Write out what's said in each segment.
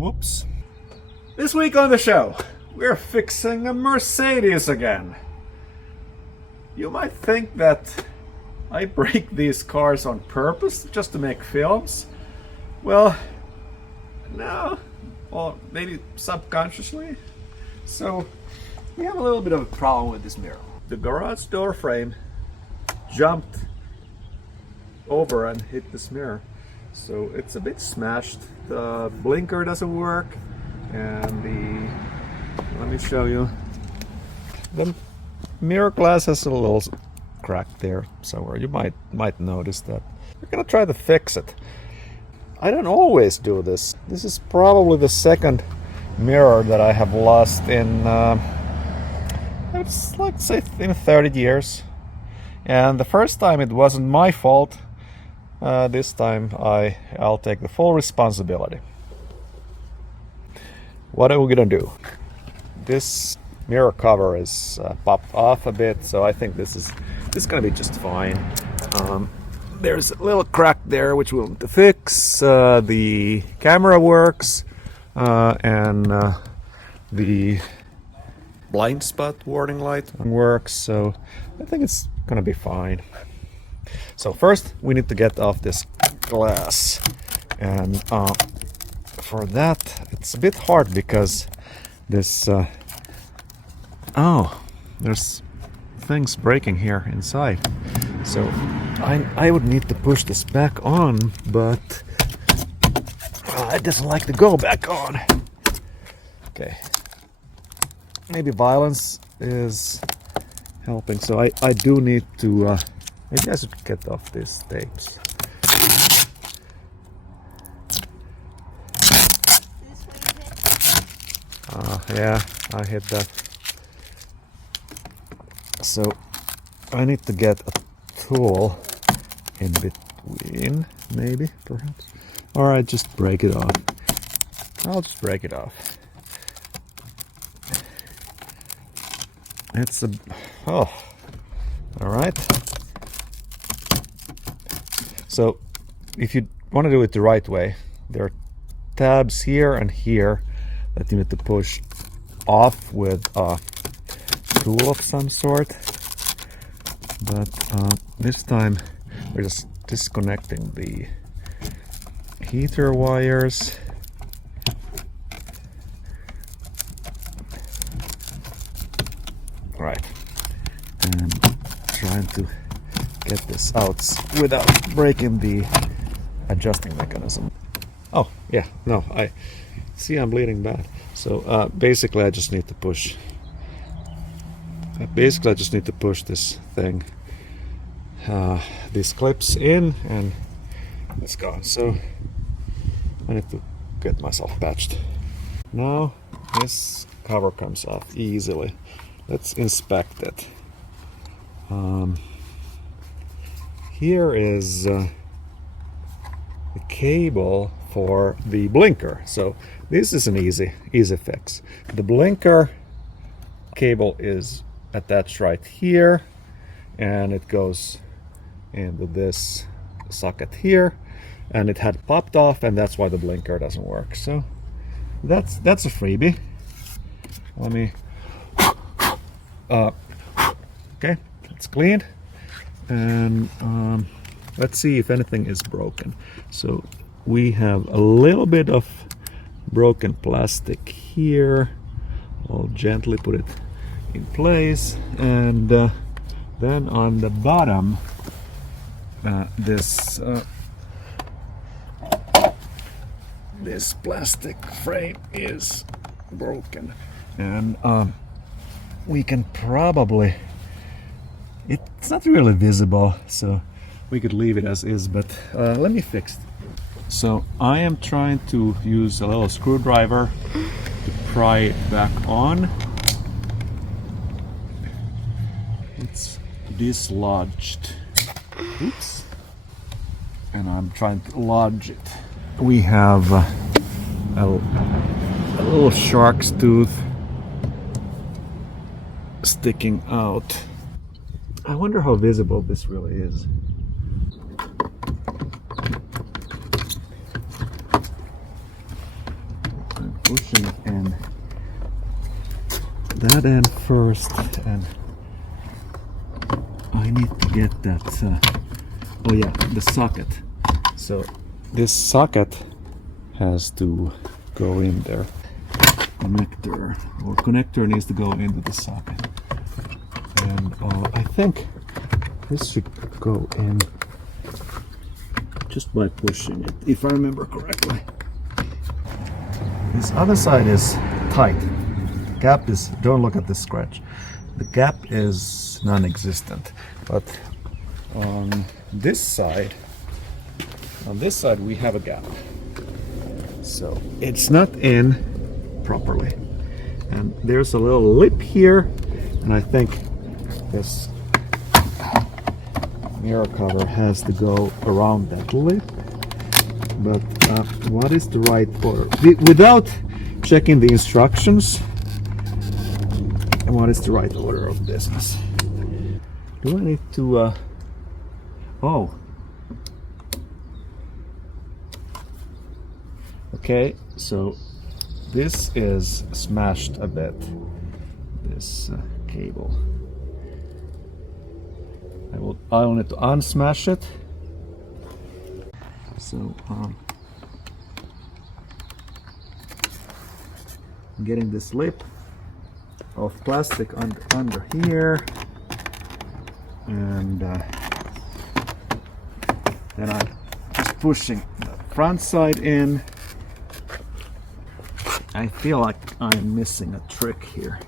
Whoops. This week on the show, we're fixing a Mercedes again. You might think that I break these cars on purpose just to make films. Well, no. Or maybe subconsciously. So, we have a little bit of a problem with this mirror. The garage door frame jumped over and hit this mirror. So it's a bit smashed. The blinker doesn't work, and let me show you. The mirror glass has a little crack there somewhere. You might notice that. We're gonna try to fix it. I don't always do this. This is probably the second mirror that I have lost in it's like say in 30 years. And the first time it wasn't my fault. This time I'll take the full responsibility. What are we gonna do? This mirror cover is popped off a bit, so I think this is gonna be just fine. There's a little crack there which we'll need to fix. The camera works, and the blind spot warning light works, so I think it's gonna be fine. So first we need to get off this glass, and for that it's a bit hard because this there's things breaking here inside, so I would need to push this back on, but it doesn't like to go back on. Okay, maybe violence is helping, so I do need to maybe I should get off these tapes. Yeah, I hit that. So I need to get a tool in between, maybe, perhaps. Or I just break it off. I'll just break it off. It's alright. So if you want to do it the right way, there are tabs here and here that you need to push off with a tool of some sort. But this time we're just disconnecting the heater wires. Right. And trying to get this out without breaking the adjusting mechanism. Oh, yeah, no, I see I'm bleeding bad. So basically I just need to push this thing, these clips in, and it's gone. So I need to get myself patched. Now this cover comes off easily. Let's inspect it. Here is the cable for the blinker. So this is an easy fix. The blinker cable is attached right here, and it goes into this socket here, and it had popped off, and that's why the blinker doesn't work. So that's a freebie. Let me okay, it's cleaned, and let's see if anything is broken. So we have a little bit of broken plastic here. I'll gently put it in place, and then on the bottom this plastic frame is broken, and we can probably, it's not really visible, so we could leave it as is, but let me fix it. So I am trying to use a little screwdriver to pry it back on. It's dislodged. Oops. And I'm trying to lodge it. We have a little shark's tooth sticking out. I wonder how visible this really is. pushing in that end first, and I need to get that, oh yeah, the socket. So this socket has to go in there. Connector needs to go into the socket. And I think this should go in just by pushing it, if I remember correctly. This other side is tight. Gap is, don't look at this scratch. The gap is non-existent. But on this side we have a gap. So it's not in properly. And there's a little lip here, and I think this mirror cover has to go around that lip. But what is the right order? Without checking the instructions, what is the right order of business? Do I need to oh, okay, so this is smashed a bit, this cable. I'll need to unsmash it. So I'm getting this lip of plastic under here, and then I'm just pushing the front side in. I feel like I'm missing a trick here.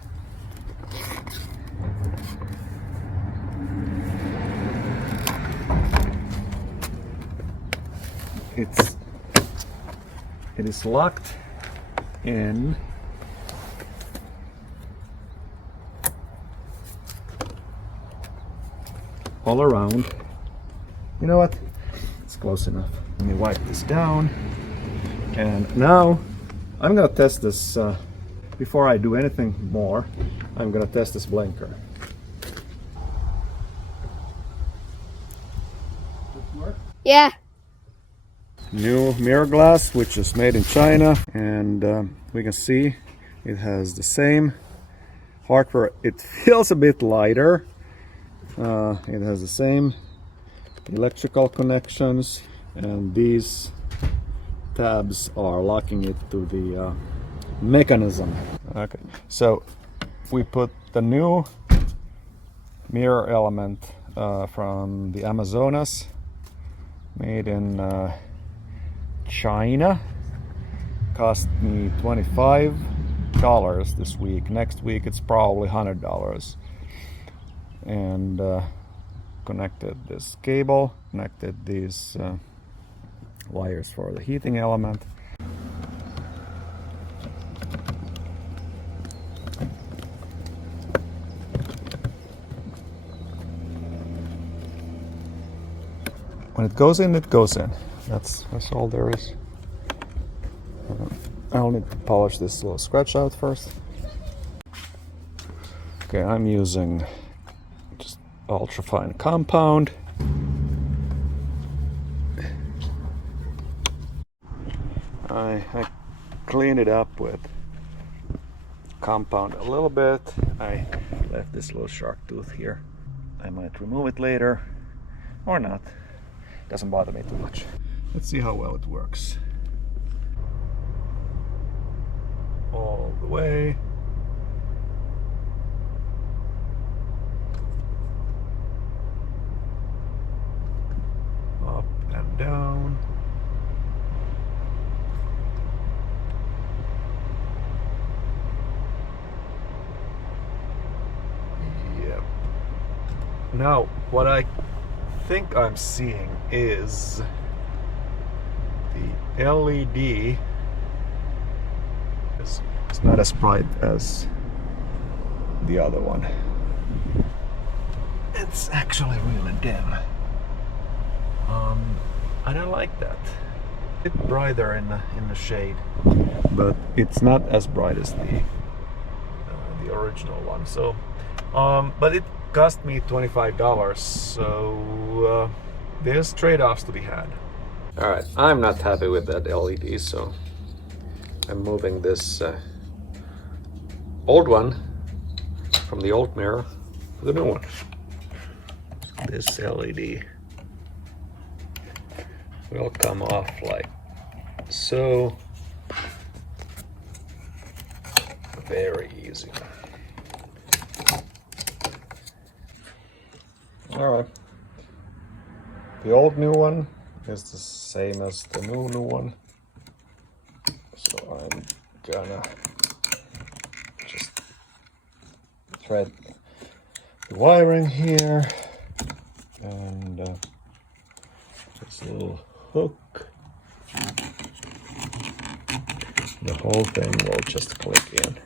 It is locked in all around. You know what? It's close enough. Let me wipe this down. And now I'm gonna test this. Before I do anything more, I'm gonna test this blinker. Does it work? Yeah. New mirror glass, which is made in China, and we can see it has the same hardware. It feels a bit lighter. It has the same electrical connections, and these tabs are locking it to the mechanism. Okay, so we put the new mirror element from the Amazonas, made in China. Cost me $25 this week. Next week it's probably $100. And connected this cable, connected these wires for the heating element. When it goes in, it goes in. That's all there is. I'll need to polish this little scratch out first. Okay, I'm using just ultrafine compound. I cleaned it up with compound a little bit. I left this little shark tooth here. I might remove it later or not. Doesn't bother me too much. Let's see how well it works. All the way. Up and down. Yep. Now, what I think I'm seeing is the LED is not as bright as the other one. It's actually really dim. I don't like that. A bit brighter in the shade, but it's not as bright as the original one. So, but it cost me $25, so there's trade-offs to be had. Alright, I'm not happy with that LED, so I'm moving this old one from the old mirror to the new one. This LED will come off like so. Very easy. Alright. The old new one is the same as the new one. So I'm gonna just thread the wiring here and this little hook. The whole thing will just click in.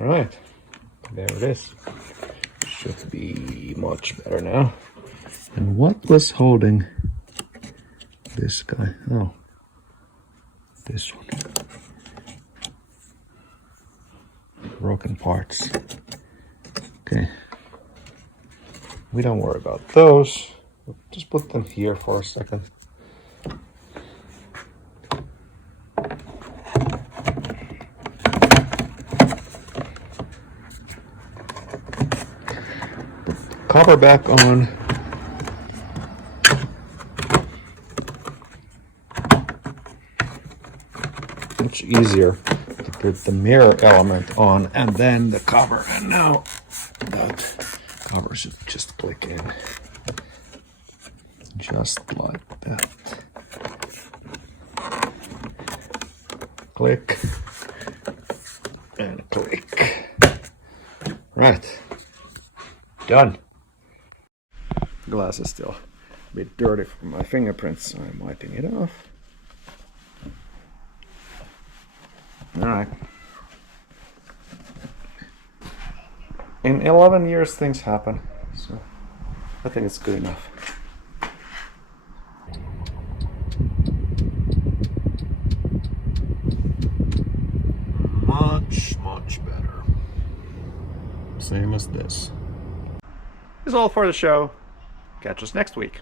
Alright, there it is. Should be much better now. And what was holding this guy? Oh, this one. Broken parts. Okay. We don't worry about those. We'll just put them here for a second. Cover back on. Much easier to put the mirror element on and then the cover. And now that cover should just click in. Just like that. Click and click. Right. Done. Glass is still a bit dirty from my fingerprints, so I'm wiping it off. Alright. In 11 years things happen, so I think it's good enough. Much better. Same as this. That's all for the show. Catch us next week.